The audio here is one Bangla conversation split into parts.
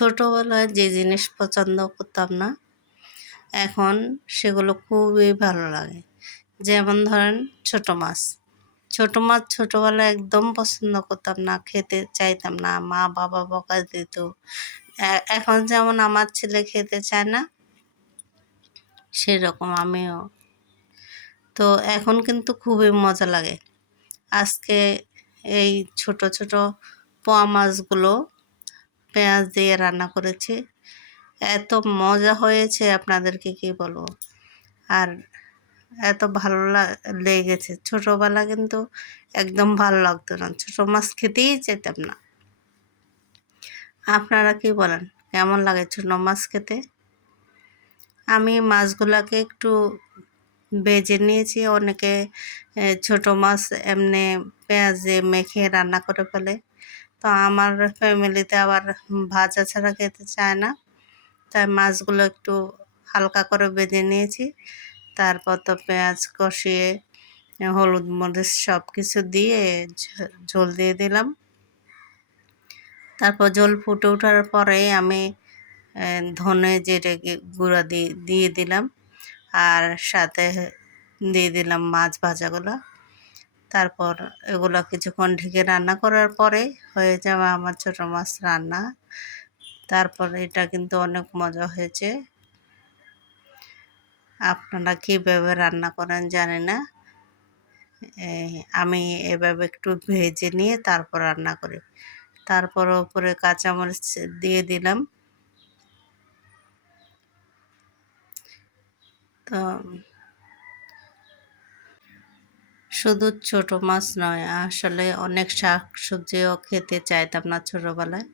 ছোটোবেলায় যে জিনিস পছন্দ করতাম না, এখন সেগুলো খুবই ভালো লাগে। যেমন ধরেন ছোটো মাছ। ছোটো মাছ ছোটোবেলায় একদম পছন্দ করতাম না, খেতে চাইতাম না, মা বাবা বকা দিত। এখন যেমন আমার ছেলে খেতে চায় না, সেরকম আমিও। তো এখন কিন্তু খুবই মজা লাগে। আজকে এই ছোট ছোট পোয়া মাছগুলো পেঁয়াজ দিয়ে রান্না করেছি। এত মজা হয়েছে আপনাদেরকে কি বলবো। আর এত ভালো লেগেছে। ছোটোবেলা কিন্তু একদম ভালো লাগতো না, ছোটো মাছ খেতেই চাইতাম না। আপনারা কি বলেন, কেমন লাগে ছোটো মাছ খেতে? আমি মাছগুলাকে একটু ভেজে নিয়েছি। অনেকে ছোটো মাছ এমনি পেঁয়াজে মেখে রান্না করে ফেলে। তো আমার ফ্যামিলিতে আবার ভাজা ছাড়া খেতে চায় না, তাই মাছগুলো একটু হালকা করে ভেজে নিয়েছি। তারপর তো পেঁয়াজ কষিয়ে হলুদ মরিচ সব কিছু দিয়ে ঝোল দিয়ে দিলাম। তারপর ঝোল ফুটে ওঠার পরে আমি ধনে জিরে গুঁড়া দিয়ে দিলাম, আর সাথে দিয়ে দিলাম মাছ ভাজাগুলো। তারপর এগুলো কিছুক্ষণ ঢেকে রান্না করার পরে হয়ে যাবে আমার ছোটো মাছ রান্না। তারপর এটা কিন্তু অনেক মজা হয়েছে। আপনারা কীভাবে রান্না করেন জানি না, আমি এভাবে একটু ভেজে নিয়ে তারপর রান্না করি। তারপর ওপরে কাঁচামরিচ দিয়ে দিলাম। তো শুধু ছোটো মাছ নয়, আসলে অনেক শাক সবজিও খেতে চাইতাম না ছোটোবেলায়,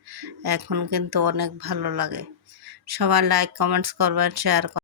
এখন কিন্তু অনেক ভালো লাগে। সবাই লাইক কমেন্টস করবেন, শেয়ার করবেন।